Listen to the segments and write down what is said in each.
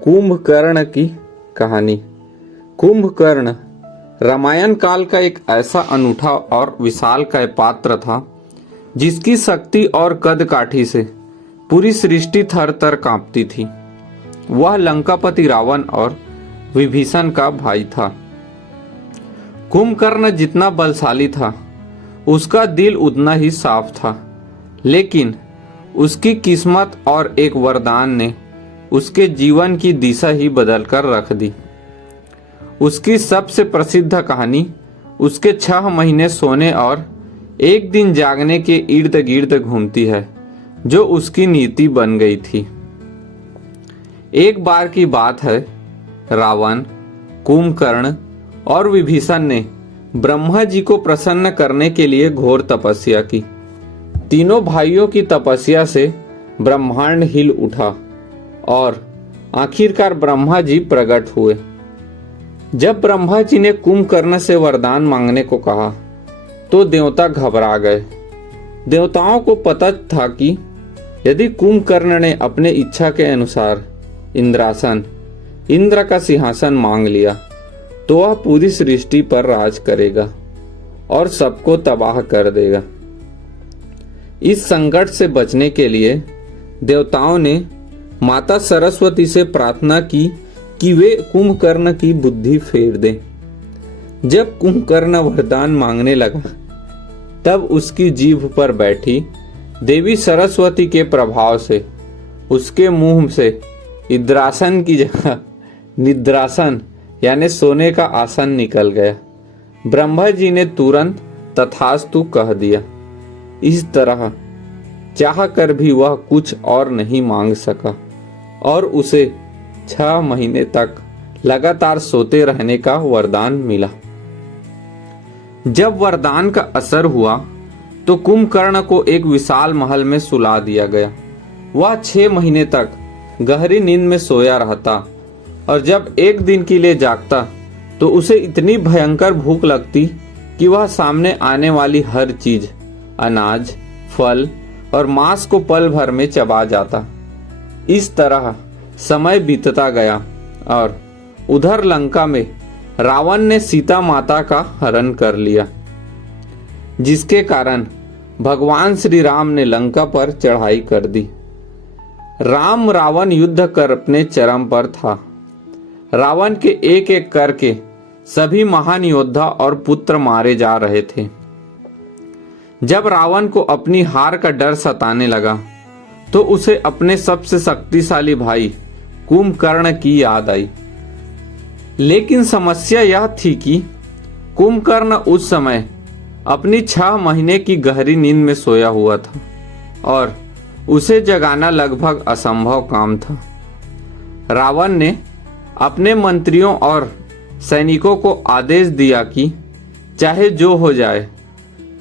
कुंभकर्ण की कहानी। कुंभकर्ण रामायण काल का एक ऐसा अनूठा और विशालकाय पात्र था जिसकी शक्ति और कद काठी से पूरी सृष्टि थर थर कांपती थी। वह लंकापति रावण और विभीषण का भाई था। कुंभकर्ण जितना बलशाली था उसका दिल उतना ही साफ था, लेकिन उसकी किस्मत और एक वरदान ने उसके जीवन की दिशा ही बदल कर रख दी। उसकी सबसे प्रसिद्ध कहानी उसके 6 महीने सोने और एक दिन जागने के इर्द गिर्द घूमती है, जो उसकी नीति बन गई थी। एक बार की बात है, रावण, कुंभकर्ण और विभीषण ने ब्रह्मा जी को प्रसन्न करने के लिए घोर तपस्या की। तीनों भाइयों की तपस्या से ब्रह्मांड हिल उठा और आखिरकार ब्रह्मा जी प्रकट हुए। जब ब्रह्मा जी ने कुंभकर्ण से वरदान मांगने को कहा तो देवता घबरा गए। देवताओं को पता था कि यदि कुंभकर्ण ने अपने इच्छा के अनुसार इंद्रासन, इंद्र का सिंहासन मांग लिया तो वह पूरी सृष्टि पर राज करेगा और सबको तबाह कर देगा। इस संकट से बचने के लिए देवताओं ने माता सरस्वती से प्रार्थना की कि वे कुंभकर्ण की बुद्धि फेर दें। जब कुंभकर्ण वरदान मांगने लगा तब उसकी जीभ पर बैठी देवी सरस्वती के प्रभाव से उसके मुंह से इंद्रासन की जगह निद्रासन यानी सोने का आसन निकल गया। ब्रह्मा जी ने तुरंत तथास्तु कह दिया। इस तरह चाह कर भी वह कुछ और नहीं मांग सका और उसे 6 महीने तक लगातार सोते रहने का वरदान मिला। जब वरदान का असर हुआ तो कुंभकर्ण को एक विशाल महल में सुला दिया गया। वह 6 महीने तक गहरी नींद में सोया रहता और जब एक दिन के लिए जागता तो उसे इतनी भयंकर भूख लगती कि वह सामने आने वाली हर चीज, अनाज, फल और मांस को पल भर में चबा जाता। इस तरह समय बीतता गया और उधर लंका में रावण ने सीता माता का हरण कर लिया, जिसके कारण भगवान श्री राम ने लंका पर चढ़ाई कर दी। राम रावण युद्ध कर अपने चरम पर था। रावण के एक एक करके सभी महान योद्धा और पुत्र मारे जा रहे थे। जब रावण को अपनी हार का डर सताने लगा तो उसे अपने सबसे शक्तिशाली भाई कुंभकर्ण की याद आई। लेकिन समस्या यह थी कि कुंभकर्ण उस समय अपनी 6 महीने की गहरी नींद में सोया हुआ था और उसे जगाना लगभग असंभव काम था। रावण ने अपने मंत्रियों और सैनिकों को आदेश दिया कि चाहे जो हो जाए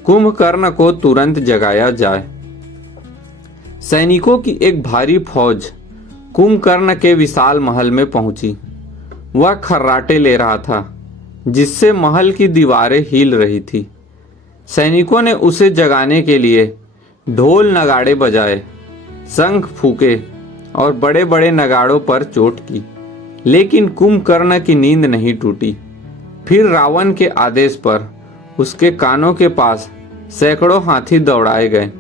कुंभकर्ण को तुरंत जगाया जाए। सैनिकों की एक भारी फौज कुंभकर्ण के विशाल महल में पहुंची। वह खर्राटे ले रहा था, जिससे महल की दीवारें हिल रही थी। सैनिकों ने उसे जगाने के लिए ढोल नगाड़े बजाए, शंख फूके और बड़े बड़े नगाड़ों पर चोट की, लेकिन कुंभकर्ण की नींद नहीं टूटी। फिर रावण के आदेश पर उसके कानों के पास सैकड़ों हाथी दौड़ाए गए।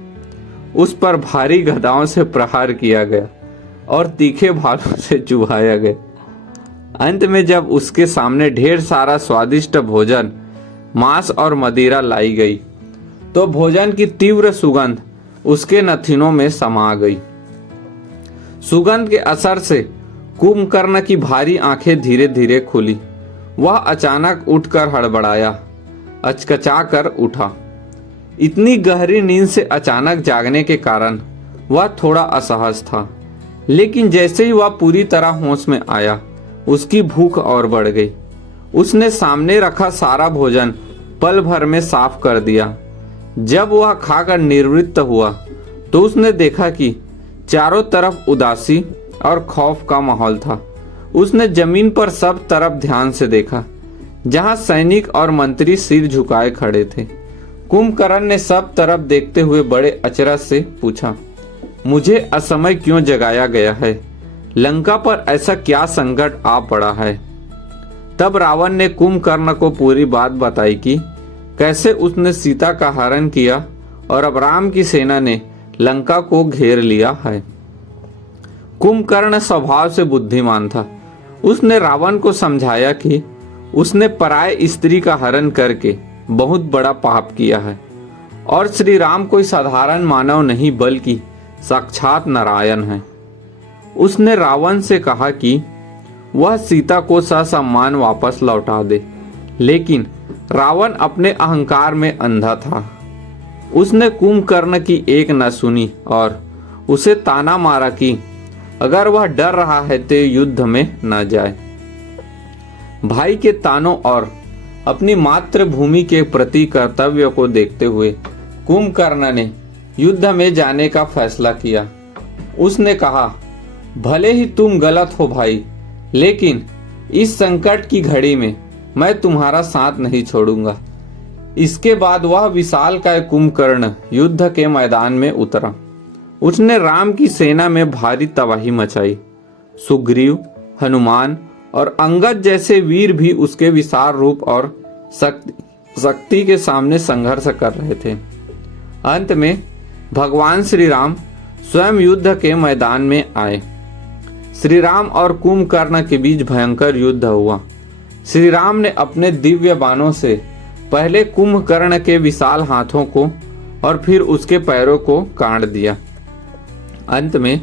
उस पर भारी गदाओं से प्रहार किया गया और तीखे भालों से चुभाया गया। अंत में जब उसके सामने ढेर सारा स्वादिष्ट भोजन, मांस और मदिरा लाई गई तो भोजन की तीव्र सुगंध उसके नथुनों में समा गई। सुगंध के असर से कुंभकर्ण की भारी आंखें धीरे धीरे खुली। वह अचानक उठकर हड़बड़ाया, अचकचा कर उठा। इतनी गहरी नींद से अचानक जागने के कारण वह थोड़ा असहज था, लेकिन जैसे ही वह पूरी तरह होश में आया उसकी भूख और बढ़ गई। उसने सामने रखा सारा भोजन पल भर में साफ कर दिया। जब वह खाकर निवृत्त हुआ तो उसने देखा कि चारों तरफ उदासी और खौफ का माहौल था। उसने जमीन पर सब तरफ ध्यान से देखा, जहां सैनिक और मंत्री सिर झुकाए खड़े थे। कुंभकर्ण ने सब तरफ देखते हुए बड़े अचरज से पूछा, मुझे असमय क्यों जगाया गया है? लंका पर ऐसा क्या संकट आ पड़ा है। तब रावण ने कुंभकर्ण को पूरी बात बताई कि कैसे उसने सीता का हरण किया और अब राम की सेना ने लंका को घेर लिया है। कुंभकर्ण स्वभाव से बुद्धिमान था। उसने रावण को समझाया कि उसने पराय स्त्री का हरण करके बहुत बड़ा पाप किया है और श्री राम कोई साधारण मानव नहीं बल्कि साक्षात नारायण है। उसने रावण से कहा कि वह सीता को ससम्मान वापस लौटा दे, लेकिन रावण अपने अहंकार में अंधा था। उसने कुंभकर्ण की एक न सुनी और उसे ताना मारा कि अगर वह डर रहा है तो युद्ध में न जाए। भाई के तानों और अपनी मातृभूमि के प्रति कर्तव्य को देखते हुए कुंभकर्ण ने युद्ध में जाने का फैसला किया। उसने कहा, भले ही तुम गलत हो भाई, लेकिन इस संकट की घड़ी में मैं तुम्हारा साथ नहीं छोड़ूंगा। इसके बाद वह विशालकाय कुंभकर्ण युद्ध के मैदान में उतरा। उसने राम की सेना में भारी तबाही मचाई। सुग्रीव, हनुमान और अंगद जैसे वीर भी उसके विशाल रूप और शक्ति के सामने संघर्ष कर रहे थे। अंत में भगवान श्री राम स्वयं युद्ध के मैदान में आए। श्री राम और कुंभकर्ण के बीच भयंकर युद्ध हुआ। श्री राम ने अपने दिव्य बाणों से पहले कुंभकर्ण के विशाल हाथों को और फिर उसके पैरों को काट दिया। अंत में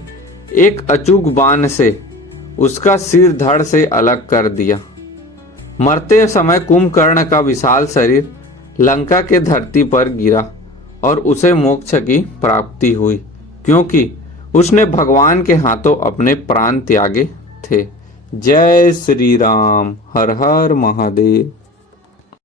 एक अचूक बाण से उसका सिर धड़ से अलग कर दिया। मरते समय कुंभकर्ण का विशाल शरीर लंका के धरती पर गिरा और उसे मोक्ष की प्राप्ति हुई, क्योंकि उसने भगवान के हाथों अपने प्राण त्यागे थे। जय श्री राम। हर हर महादेव।